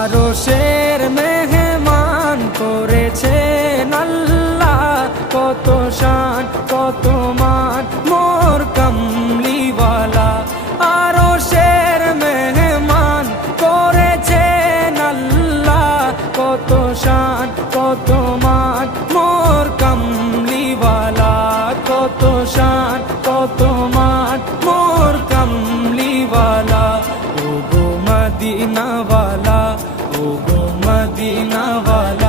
আরশের মেহমান করেছেন আল্লাহ, কত শান কত মান মোর কামলিওয়ালা। আরশের মেহমান করেছেন আল্লাহ, কত শান কত মান মোর কামলিওয়ালা, কত শান কত মান মোর কামলিওয়ালা। ও গো মদিনাওয়ালা, ও গো মদিনাওয়ালা।